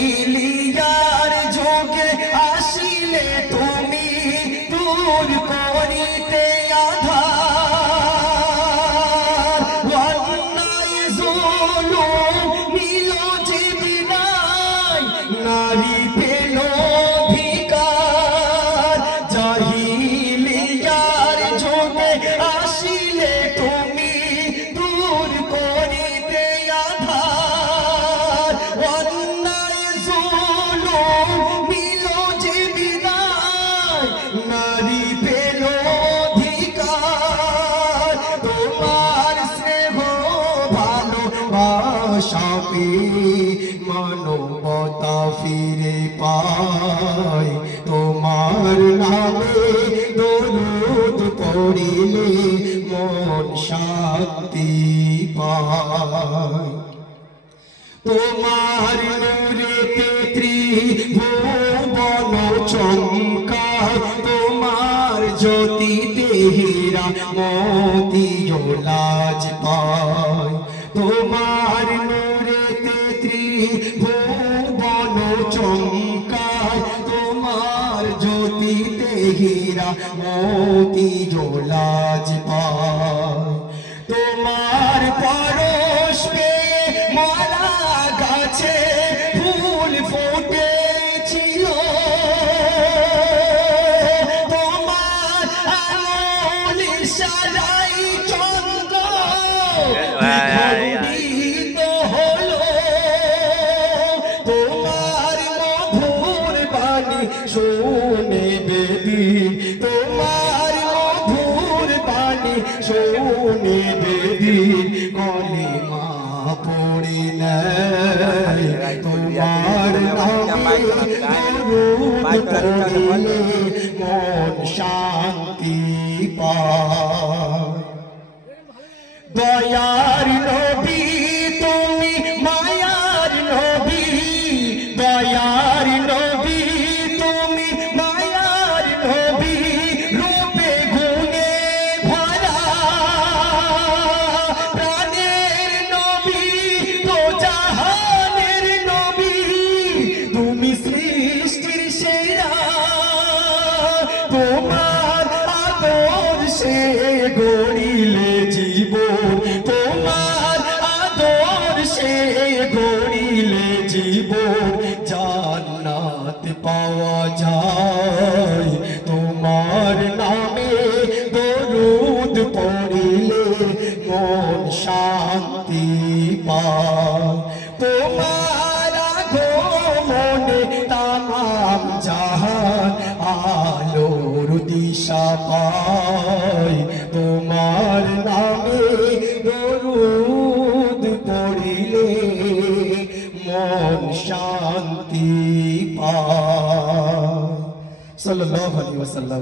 জাহিলিয়ার যুগে আসিলে তুমি দূর করিতে আধার, অন্যায় জুলুম নিল যে বিদায়, নারী পেল অধিকার। জাহিলিয়ার যুগে আসিলে তুমি দূর করিতে আধার, অন্যায় জুলুম নিল যে বিদায়, নারী পেল অধিকার। তোমার স্নেহ ভালোবাসা পেয়ে মানবতা ফিরে পায়, তোমার নামে দরুদ পড়িলে মন শান্তি পায়। তোমার নূরেতে ত্রিভুবন চমকায়, তোমার জ্যোতিতে হীরা মোতি লাজ পায়। তোমার নূরেতে ত্রিভুবন চমকায়, তোমার জ্যোতিতে হীরা মোতি লাজ পায়। তোমার পরশ পেয়ে মালা গাছে ফুল ফুটেছিল, তোমার আলোর ইশারায় চন্দ্র বিখণ্ডিত হলো। তোমার মধুর বাণী শুনে বেদিন, তোমার মধুর বাণী শুনে বেদিন কলিমা পড়ি নেয়। তোমার নামে দরুদ পড়িলে মন শান্তি পায়। দয়ার নবী তুমি মায়ার নবী, দয়ার নবী তুমি মায়ার নবী, রূপে গুণে ভরা প্রাণের নবী, তো জাহানের নবী, তুমি সৃষ্টির সেরা। তোমার আদর্শে গড়িলে জীবন, তোমার আদর্শে গড়িলে জীবন, জান্নাত পাওয়া যায়। তোমার নামে দরুদ পড়িলে মন শান্তি পায়। তোমার আগমনে তামাম জাহান আলোর দিশা পায়। তোমার নামে দরুদ পড়িলে মন শান্তি পায়। সাল্লাল্লাহু আলাইহি ওয়াসাল্লাম।